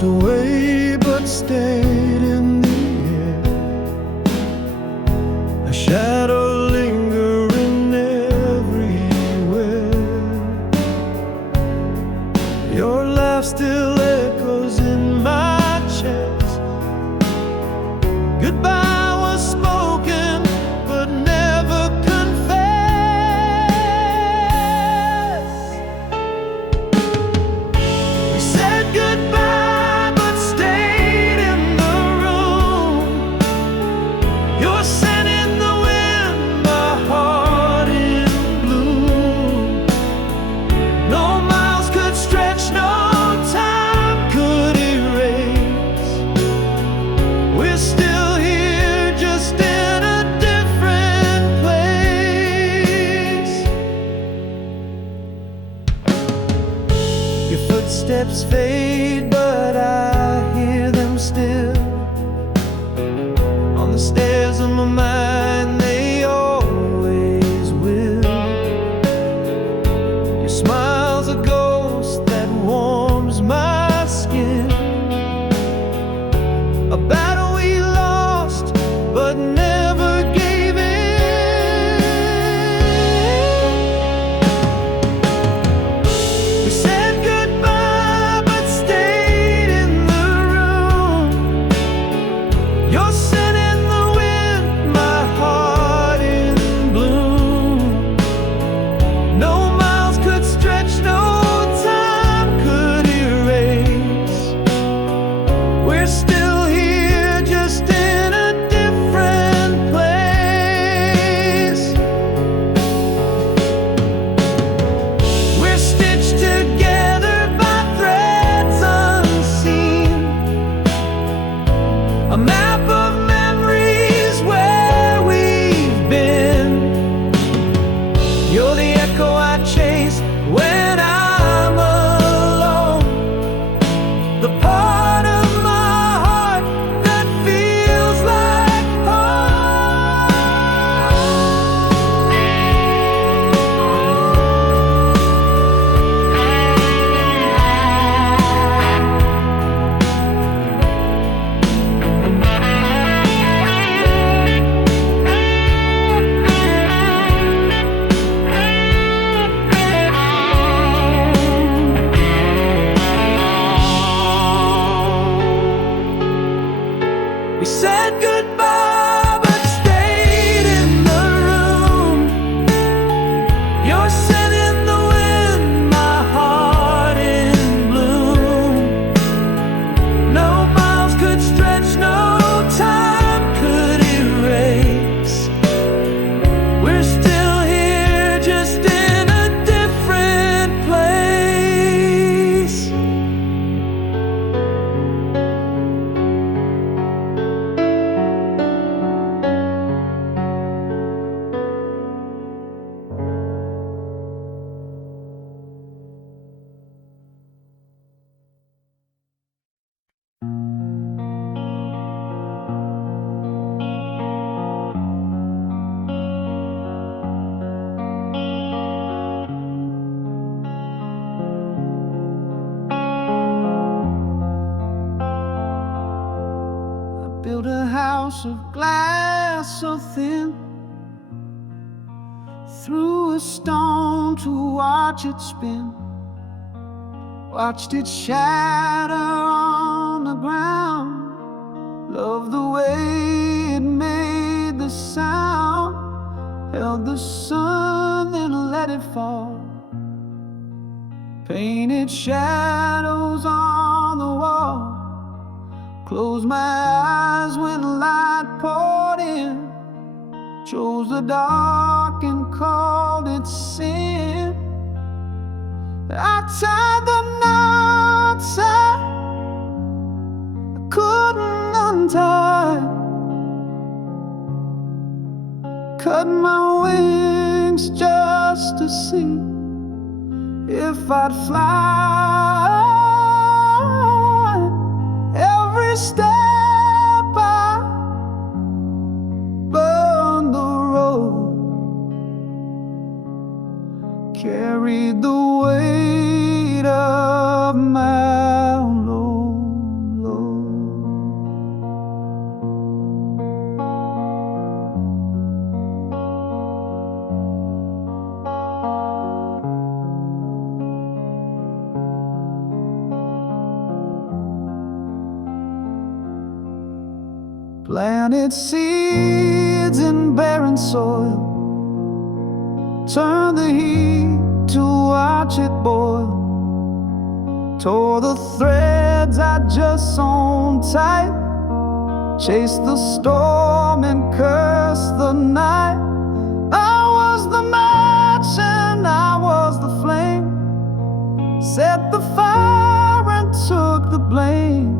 slipped away but stayed in the air, a shadow lingering everywhere. Your laugh still echoes in my chest. Goodbye was spoken but never confessed. We said goodbye but stayed in the room. Your scent in the wind, my heart in bloom. No miles could stretch, no time could erase. We're still here, just in a different place. Your footsteps fade, but I hear them still. On the stairs of my mind, they always will. Your smile's a ghost that warms my skin. A battle we lost, but never gave in. We said goodbye, but stayed in the room. Your scent in the wind, my heart in bloom. No miles could stretch, no time could erase. We're still here, just in a different place. We're stitched together by threads unseen, a map of memories where we've been. You're the echo I chase when I'm alone, the part of my heart that feels like we said goodbye but stayed in the room. Your scent in the wind, my heart in bloom. No miles could stretch, no time could erase. We're still here, just in a different place. I built a house of glass so thin, threw a stone to watch it spin, watched it shatter on the ground. Loved the way it made the sound, held the sun then let it fall. Painted shadows on the wall, closed my eyes when light poured in. Chose the dark and called it sin. I tied the knots I couldn't untie, cut my wings just to see if I'd fly. Every step I burned the road, carried the weight of my load. Planted seeds in barren soil, turned the heat to watch it boil. Tore the threads I just sewn tight, chased the storm and cursed the night. I was the match and I was the flame, set the fire and took the blame.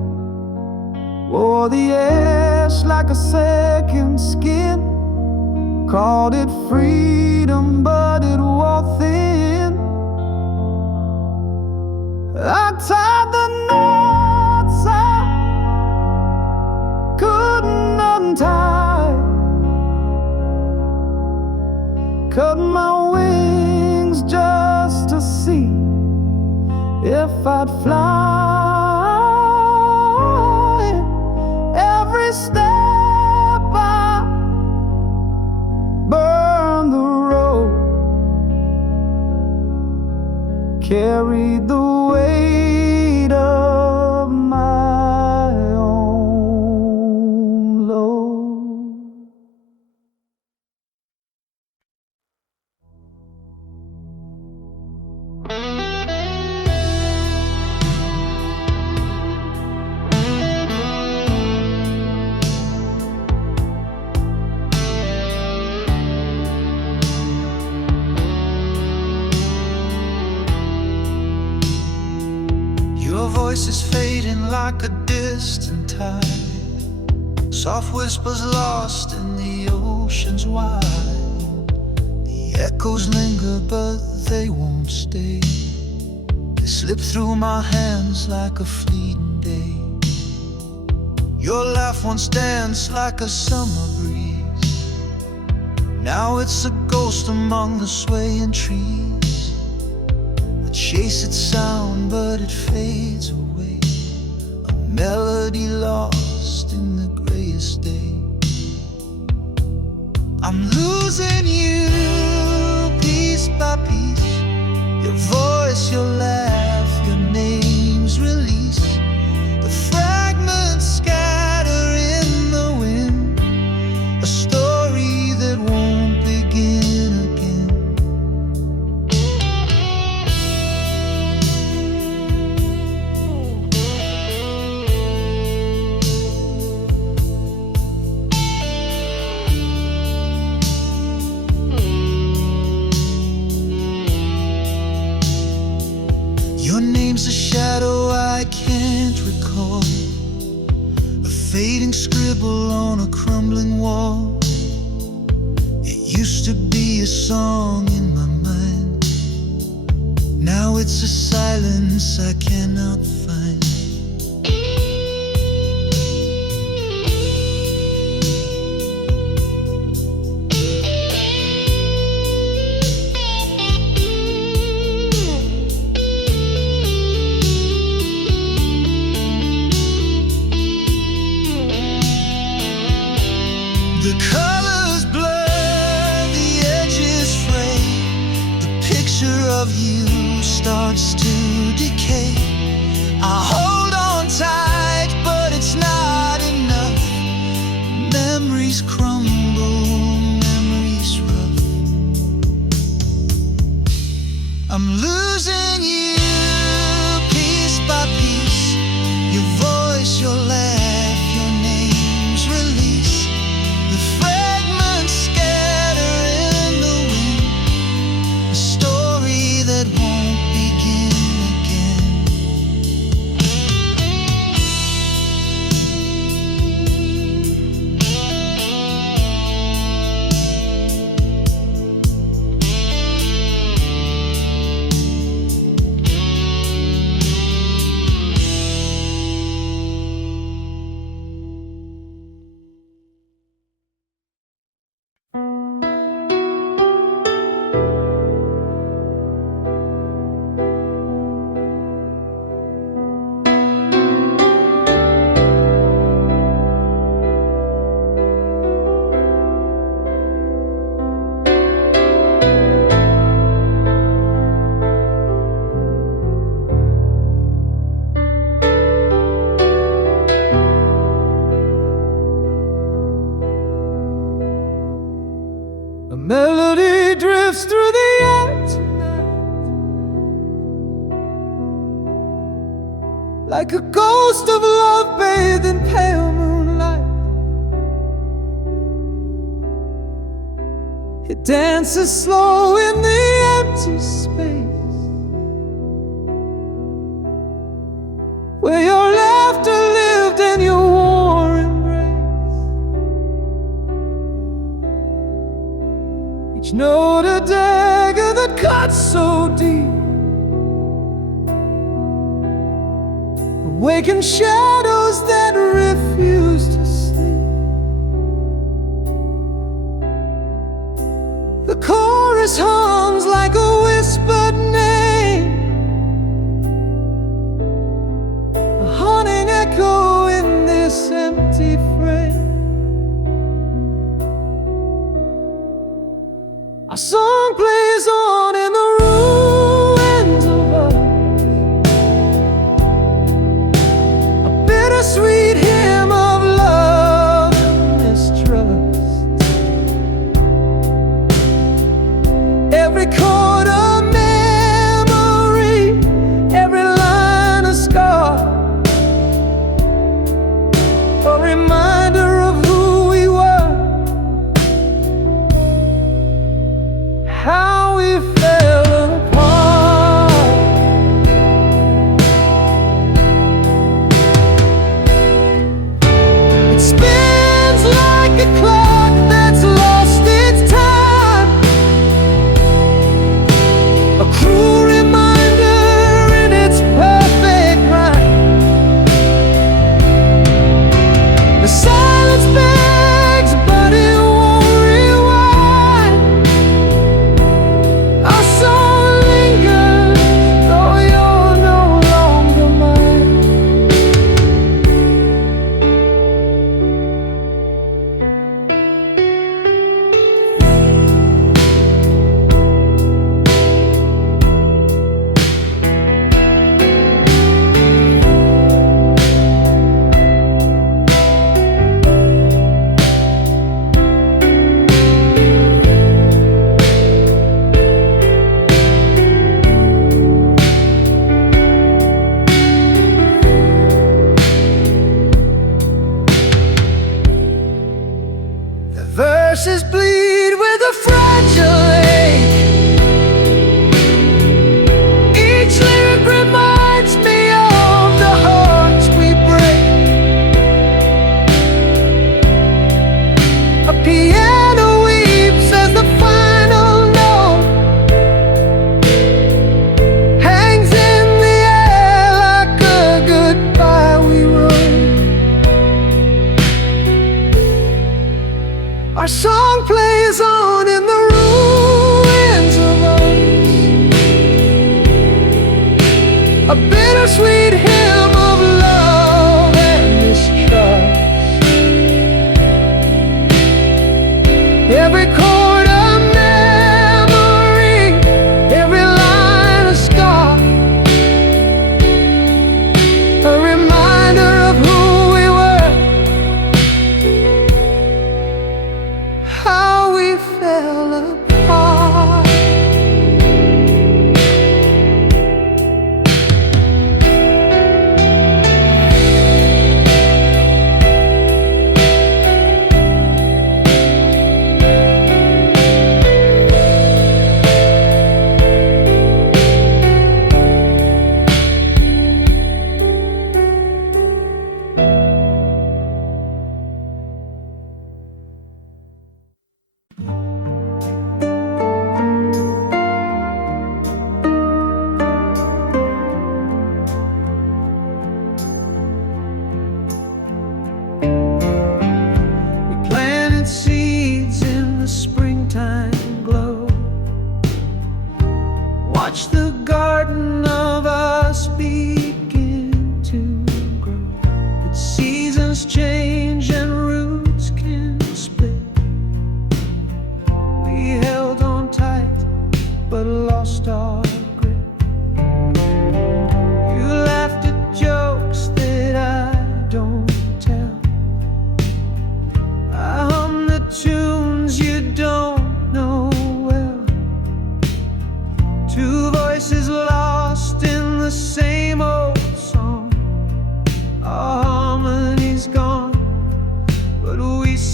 Wore the ash like a second skin, called it freedom but it wore thin. I tied the knots I couldn't untie, cut my wings just to see if I'd fly. Every step I burned the road, carried the weight of my own load. Your voice is fading like a distant tide, soft whispers lost in the ocean's wide. The echoes linger but they won't stay, they slip through my hands like a fleeting day. Your laugh once danced like a summer breeze, now it's a ghost among the swaying trees. Chase its sound but it fades away, a melody lost in the grayest day. I'm losing you piece by piece, your voice, your laugh, your name's release. The fragments scatter in the wind, a story that won't begin again. Your name's a shadow I can't recall, a fading scribble on a crumbling wall. It used to be a song in my mind, now it's a silence I cannot find. The colors blur, the edges fray, the picture of you starts to decay. I hold on tight, but it's not enough. Memories crumble, memories rough. I'm losing you piece by piece, your voice, your laugh, your name's release. The fragments scatter in the wind, a story that won't begin again. lingers through the empty night, like a ghost of love bathed in pale moonlight. It dances slow in the empty space, where your laughter lived and your war embrace. Each note a dagger that cuts so deep, awaken shadows that refuse to sleep. The chorus hums like a whispered name, a haunting echo in this empty frame. Our song plays on in the ruins of us, a bittersweet hymn of love and mistrust. Every chord a memory, every line a scar, a reminder of who we were, how we fell apart. It spins like a clock that's lost its time, a cruel reminder in its perfect rhyme. The silence begs, but it won't rewind. Our song lingers, though you're no longer mine. The verses bleed with a fragile ache. Each lyric reminds me of the hearts we break. A piano weeps as the final note hangs in the air like a goodbye we wrote. Our song plays on in the ruins of us, a bittersweet hymn of love and mistrust. Every chord a memory, every line a scar, a reminder of who we were, how we fell apart. We planted seeds in the springtime glow, watch the garden of us begin to grow. But seasons change and roots can split. We held on tight but lost our grip. You laughed at jokes that I don't tell. I hum the tunes you don't know well.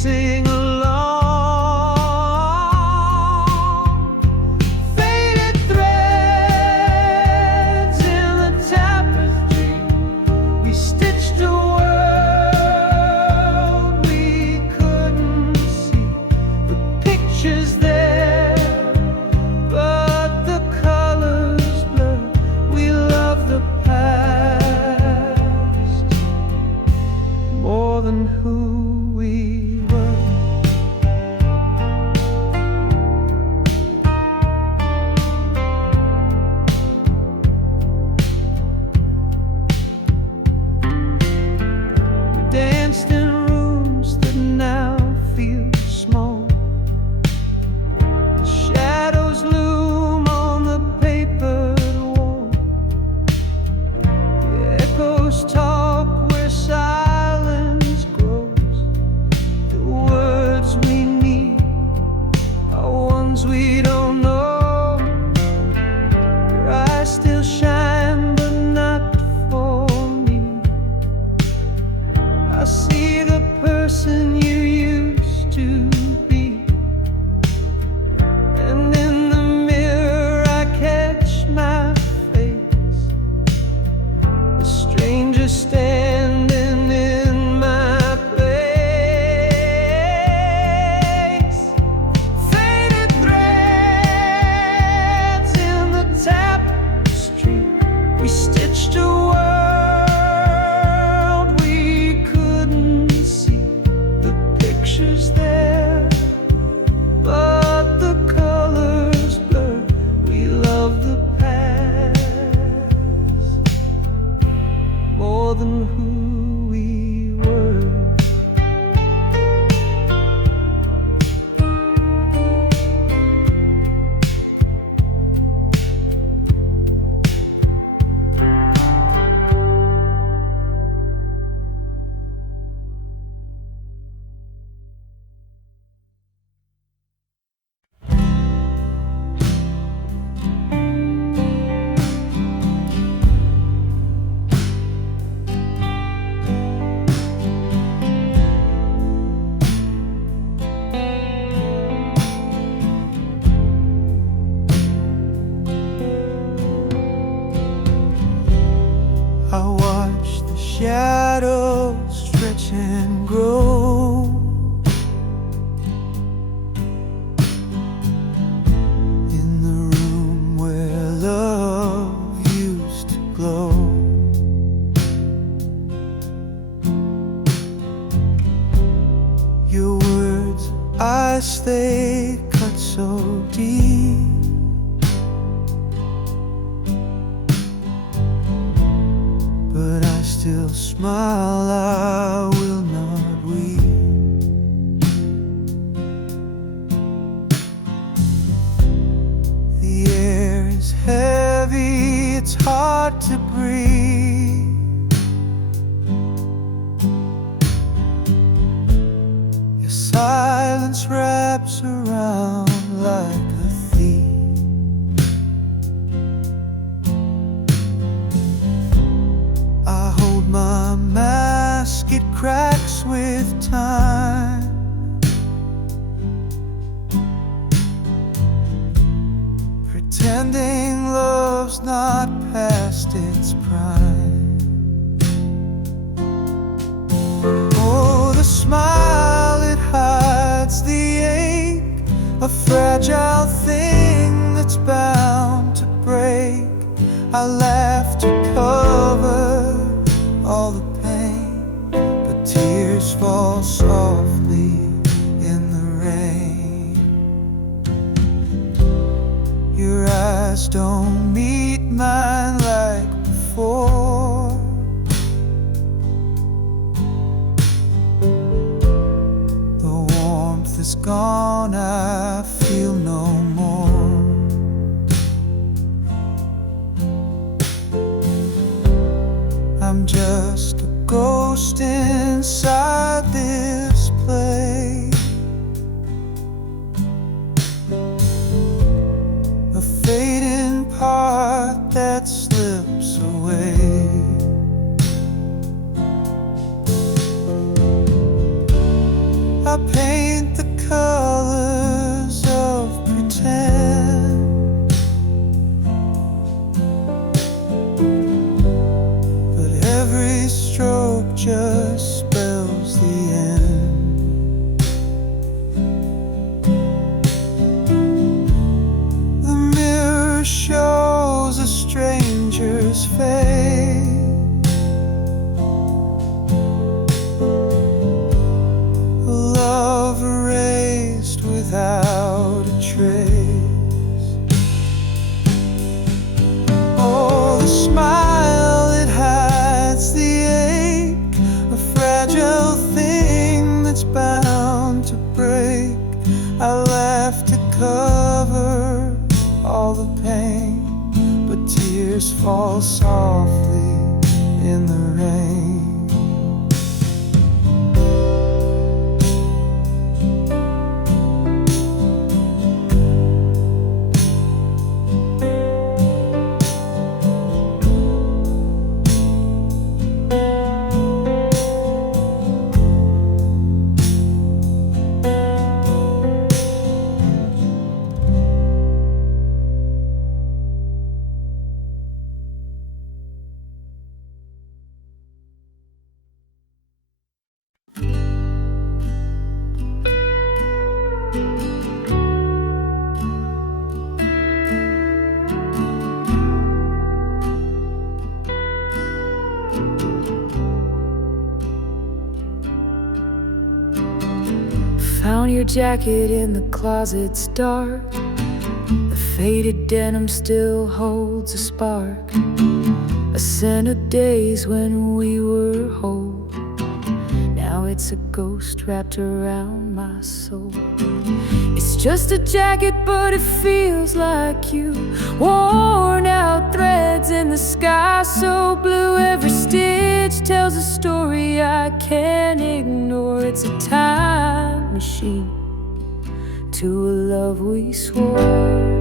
sing along. Faded threads in the tapestry, we stitched a world we couldn't see. The pictures there, but the colors blur. We love the past more than who we were. We danced in rooms that now feel small. The shadows loom on the papered wall. The echoes talk where silence grows. The words we need are ones we don't know. Your eyes still shine, but not for me. I see the person you used to be, and in the mirror I catch my face, a stranger standing in my place. Faded threads in the tapestry, we stitched a world we couldn't see. The pictures there, but the colors blur. We love the past more than who we were. I watch the shadows stretch and grow. In the room where love used to glow. Your words, eyes, they cut so deep. But I still smile, I will not weep. The air is heavy, it's hard to breathe. Your silence wraps around like a thief. I hold my mask, it cracks with time. Pretending love's not past its prime. Oh, the smile, it hides the ache, a fragile thing that's bound to break. I laugh to cover all the pain, but tears fall softly in the rain. Your eyes don't meet mine like before. The warmth is gone, I feel no more. I'm just a ghost inside this place, a fading part that slips away. I tears fall softly in the rain. Found your jacket in the closet's dark. The faded denim still holds a spark, a scent of days when we were whole. Now it's a ghost wrapped around my soul. It's just a jacket, but it feels like you. Worn out threads in the sky so blue. Every stitch tells a story I can't ignore. It's a time machine to a love we swore.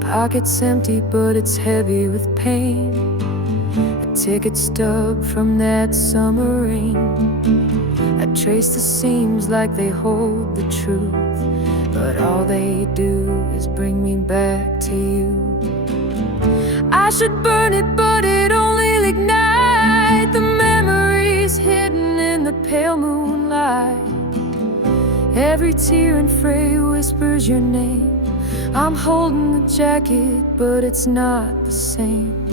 Pocket's empty, but it's heavy with pain. A ticket stub from that summer rain. I trace the seams like they hold the truth, but all they do is bring me back to you. I should burn it, but it only ignites the memories hidden in the pale moonlight. Every tear and fray whispers your name. I'm holding the jacket, but it's not the same.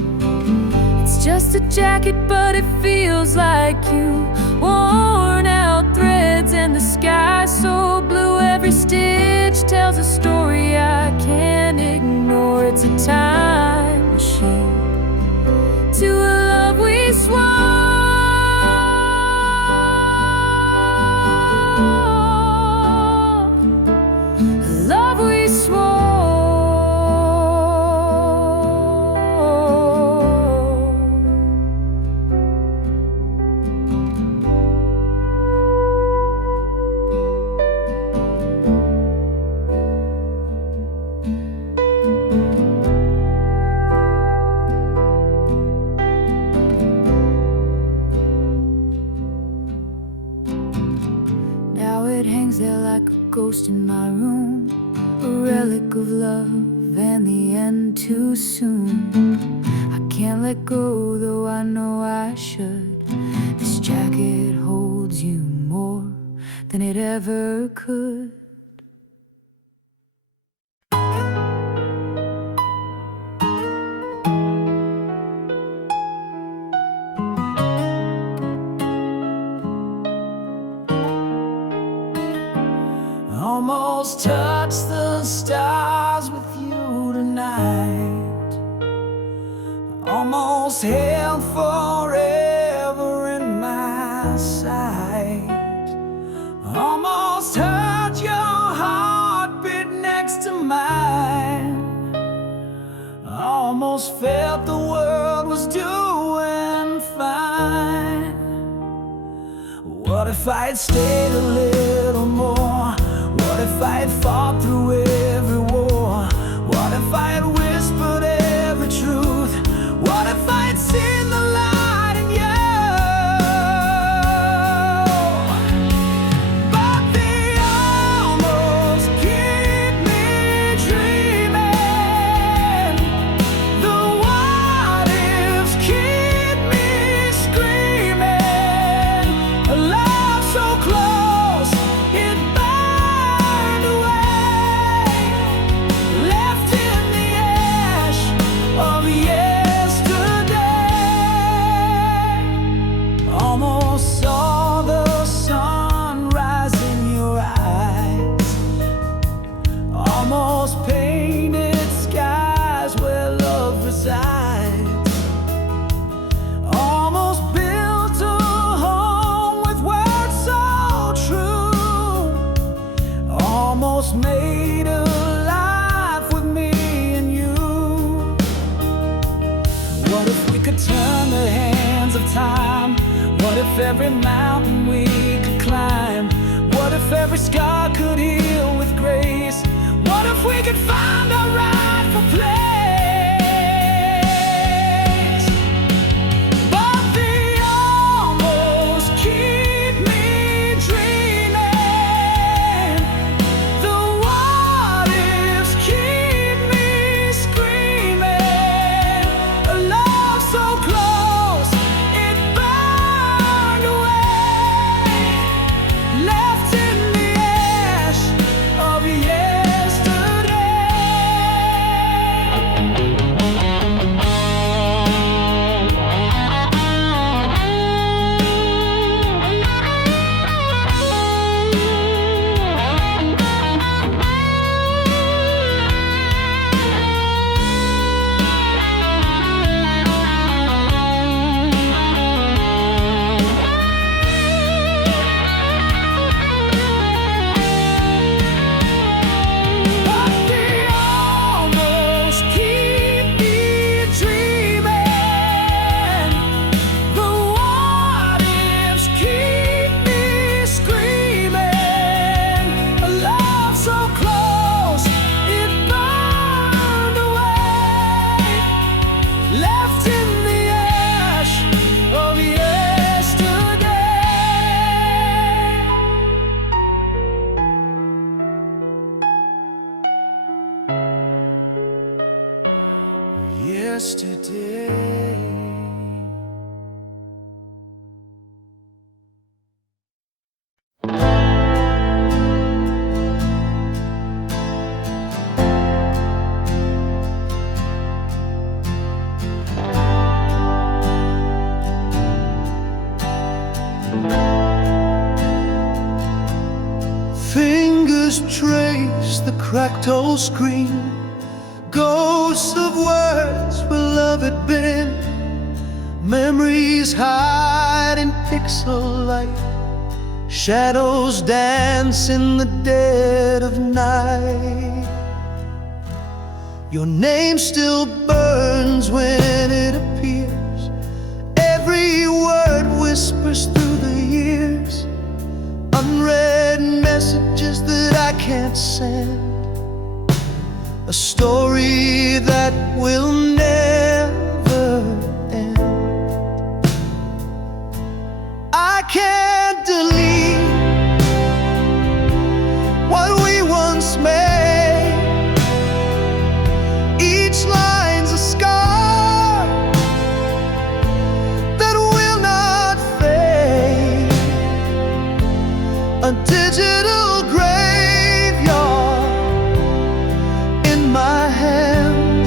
It's just a jacket, but it feels like you. Worn out threads and the sky so blue. Every stitch tells a story I can't ignore. It's a time machine to a love we swore. Love we swore. Now it hangs there like a ghost in my room, a relic of love and the end too soon. I can't let go, though I know I should. This jacket holds you more than it ever could. Almost touch the stars with you tonight. Almost held forever in my sight. Almost heard your heartbeat next to mine. Almost felt the world was doing fine. What if I had stayed a little more? What if I had fought through every war? What if I had whispered every truth? What if I had seen the light in you? But they almost keep me dreaming. The what ifs keep me screaming. A love so close, it burned away, left in the ash of yesterday. Almost saw the sun rise in your eyes. Almost painted skies where love resides. every mountain we could climb? What if every scar could heal with grace? What if we could find our rightful place? But the almost keep me dreaming. The what ifs keep me screaming. A love so close, it burned away, left in the ash of yesterday. But the almost keep me dreaming. The what ifs keep me screaming. A love so close, it burned away, left in the ash of yesterday. Yesterday. Fingers trace the cracked old screen, ghosts of words where love had been. Memories hide in pixel light, shadows dance in the dead of night. Your name still burns when it appears. Every word whispers through the years. Unread messages that I can't send. A story that will never end. I can't delete what we once made. Each line's a scar that will not fade. A digital graveyard in my hand,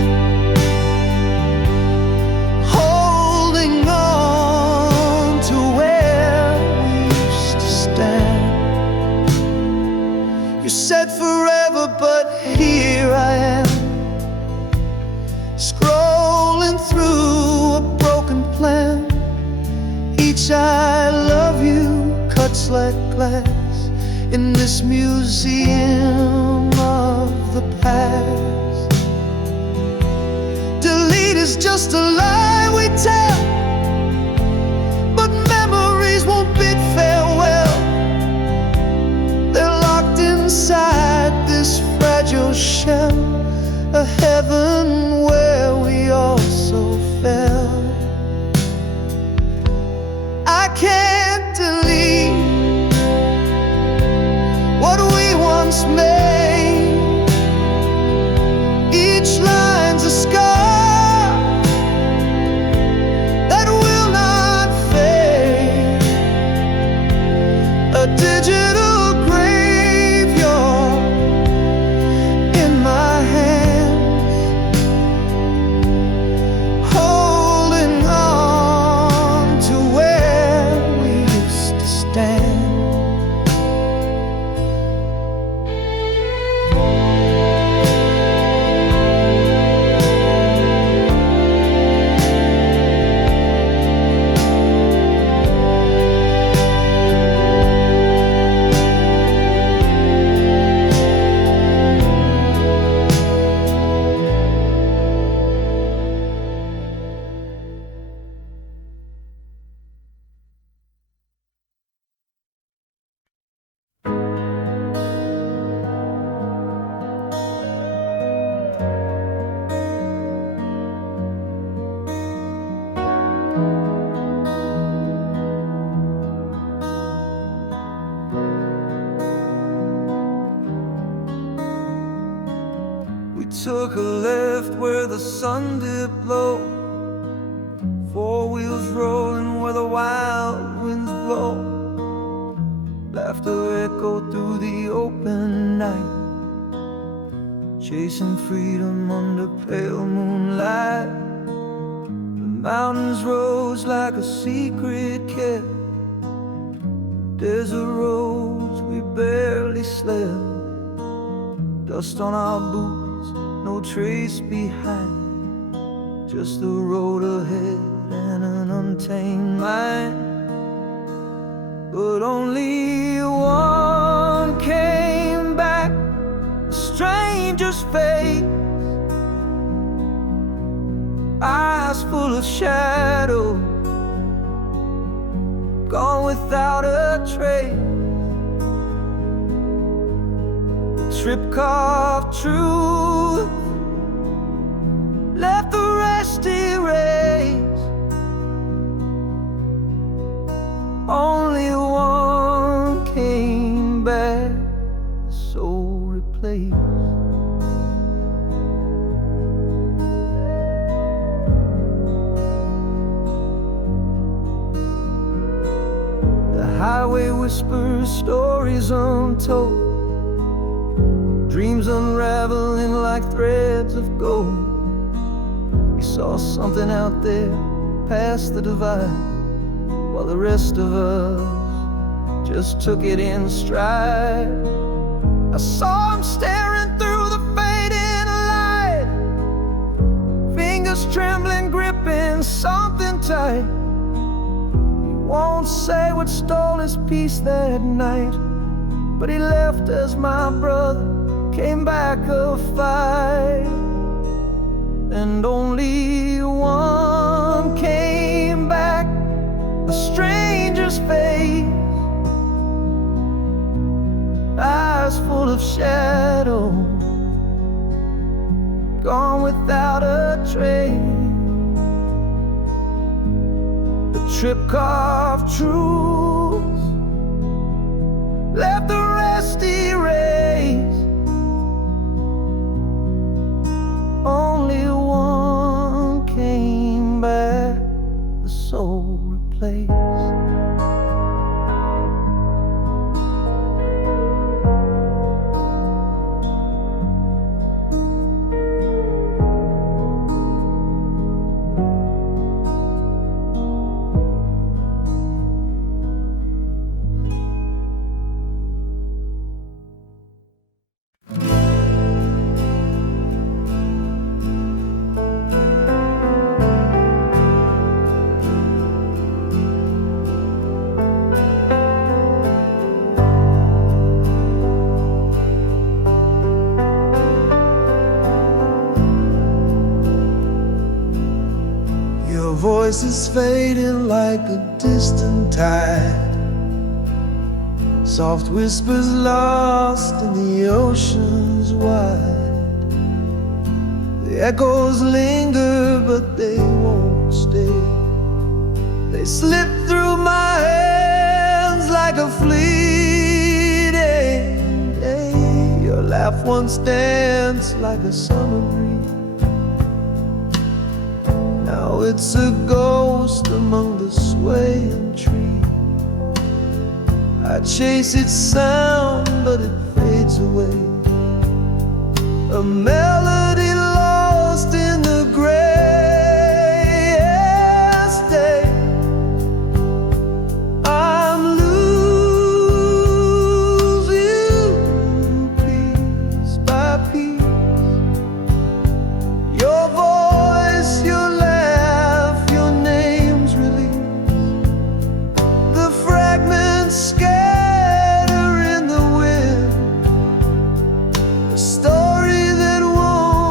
holding on to where we used to stand. You said forever, but here I am, scrolling through a broken plan. Each I love you cuts like glass in this museum of the past. Delete is just a lie we tell, but memories won't bid farewell. They're locked inside this fragile shell, a heaven where we also fell. I can't delete what we once made. Each line's a scar that took a left where the sun dipped low, four wheels rolling where the wild winds blow. Laughter echoed through the open night, chasing freedom under pale moonlight. The mountains rose like a secret kept, desert roads we barely slept. Dust on our boots, no trace behind, just the road ahead and an untamed mind. But only one came back, a stranger's face, eyes full of shadow, gone without a trace. Trip-carved truth left the rest erased. Only one came back, the soul replaced. The highway whispers stories untold, dreams unraveling like threads of gold. We saw something out there past the divide, while the rest of us just took it in stride. I saw him staring through the fading light, fingers trembling, gripping something tight. He won't say what stole his peace that night, but he left as my brother came back a fight. And only one came back, a stranger's face, eyes full of shadow, gone without a trace. The trip-carved truth left the rest erased. Only one came back, the soul replaced. Voice is fading like a distant tide, soft whispers lost in the oceans wide. The echoes linger but they won't stay, they slip through my hands like a fleeting day. Your laugh once danced like a summer breeze, now it's a ghost among the swaying trees. I chase its sound, but it fades away, a melody lost in the grayest day. I'm losing piece by piece, your voice, your scatter in the wind, a story that won't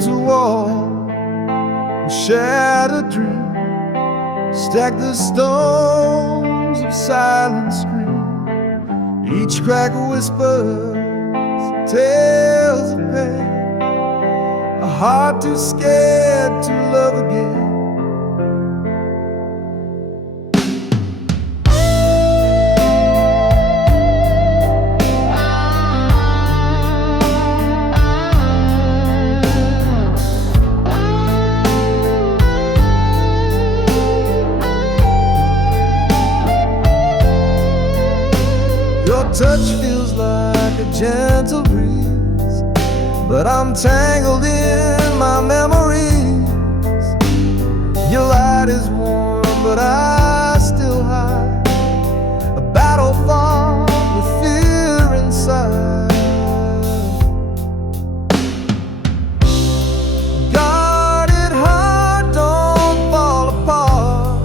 built a wall, we shared a dream, stacked the stones of silent scream. Each crack whispers tales of pain, a heart too scared to love again. Your touch feels like a gentle breeze, but I'm tangled in my memories. Your light is warm, but I still hide a battle fought with fear inside. Guarded heart, don't fall apart.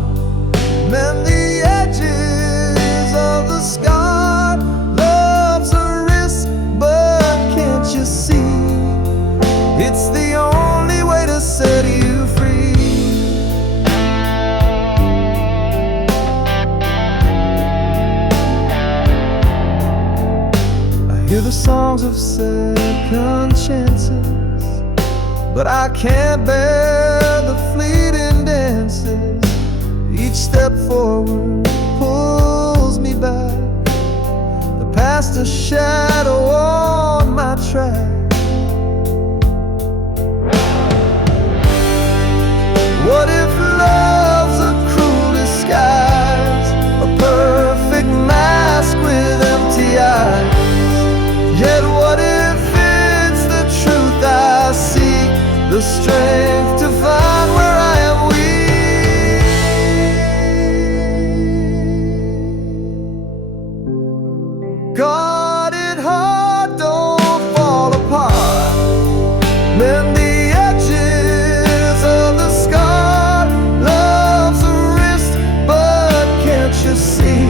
Mend the edges of the scar. Love's a risk, but can't you see? It's the only way to set you free. I hear the songs of second chances, but I can't bear the fleeting dances. Each step forward pulls me back, the past a shadow on my track. What if love's a cruel disguise, a perfect mask with empty eyes? Yet what if it's the truth I seek, the strength to find where I am weak? Guarded heart, don't fall apart. Mend the edges of the scar. Love's a risk, but can't you see?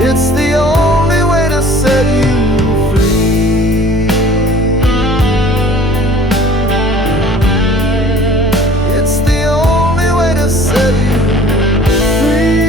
It's the only way to set you free. It's the only way to set you free.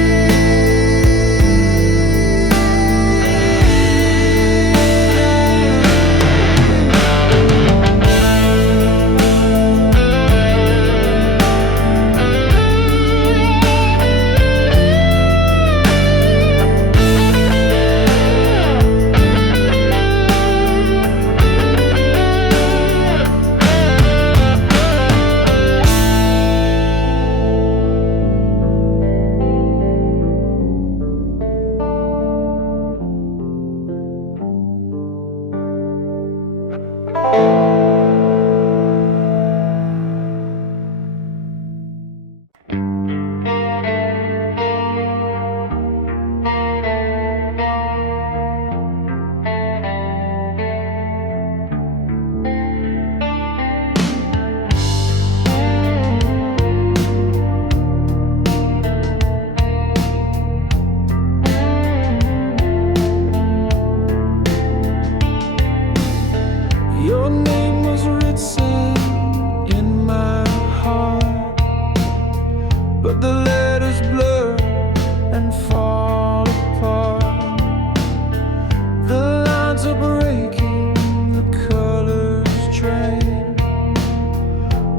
Your name was written in my heart, but the letters blur and fall apart. The lines are breaking, the colors drain.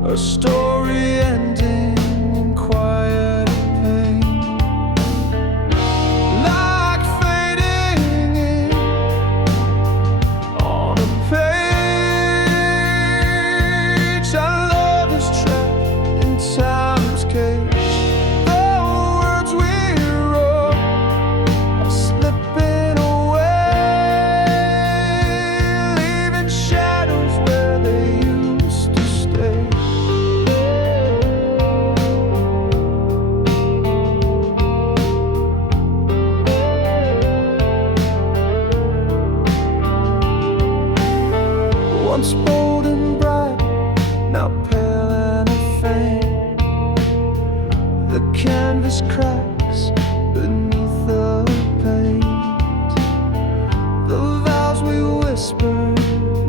A story ending in quiet pain, like fading in on a page. Our love is trapped in time's cage. The words we wrote are slipping away, leaving shadows where they used to stay. Once bold and bright, now pale and faint. The canvas cracks beneath the paint. The vows we whispered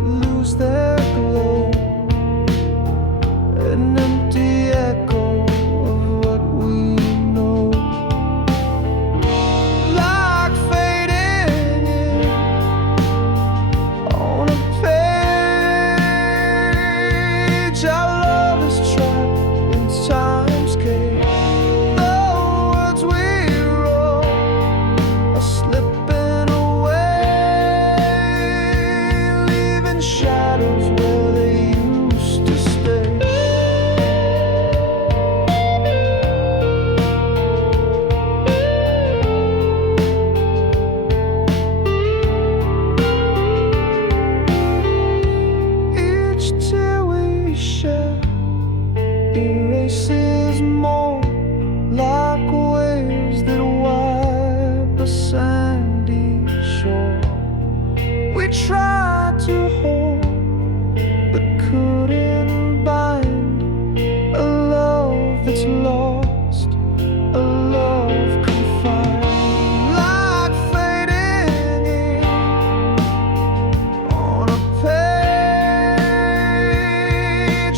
lose their glow. faces more like waves that wipe a sandy shore. We tried to hold but couldn't bind a love that's lost, a love confined. Like fading ink on a page,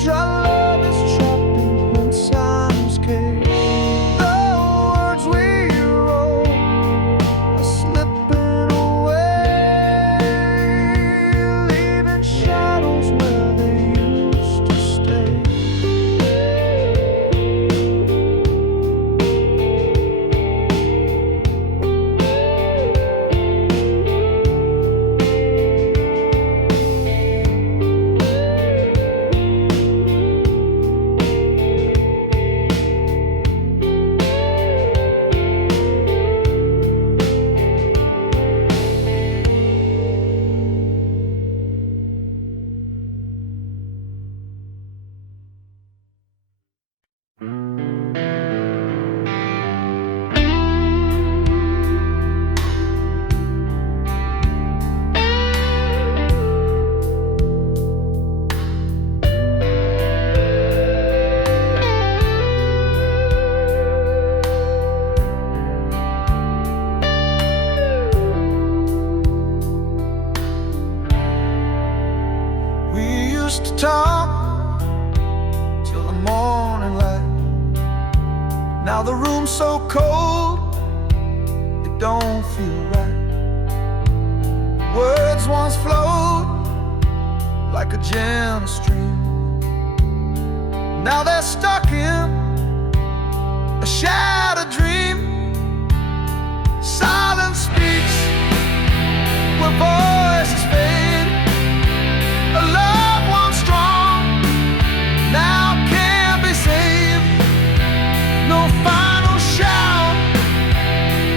our love is trapped in time's cage. The words we wrote are slipping away, leaving shadows where they used to stay. We used to talk till the morning light. Now the room's so cold, it don't feel right. Words once flowed like a gentle stream. Now they're stuck in a shattered dream. Silence speaks where voices fade. A love once strong now can't be saved. No final shout,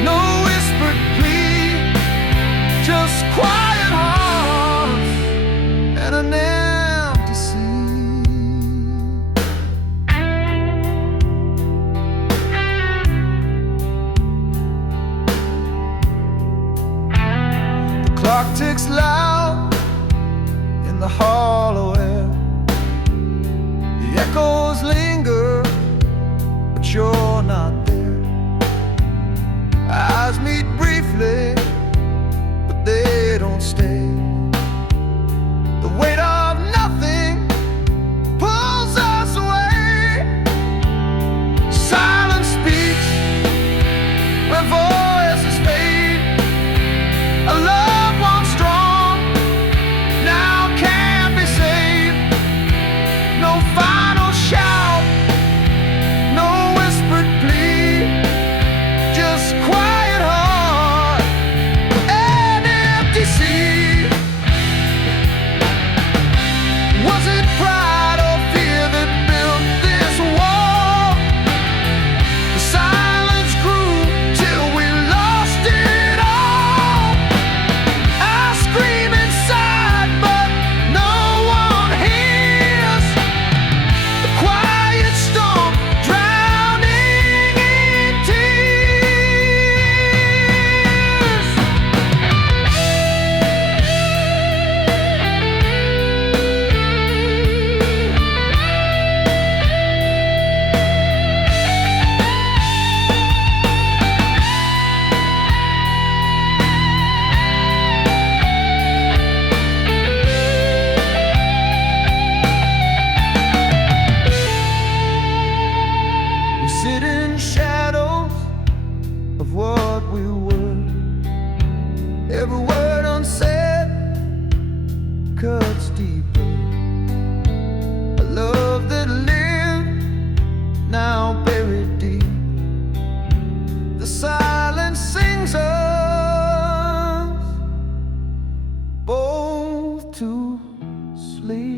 no whispered plea, just quiet hearts and an empty sea. The clock ticks loud in the hollow air. The echoes linger, but you're not there. Eyes meet briefly, but they don't stay. The weight of nothing pulls us away. Silence speaks where voices fade. A love once strong now can't be saved. No final shout, no whispered plea, just quiet heart and empty sea. Was it pride or fear that built this wall? The silence grew till we lost it all. I scream inside, but no one hears. The quiet storm drowning in tears. We sit in shadows of what we were. Every word unsaid cuts deeper. A love that lived, now buried deep. The silence sings us both to sleep.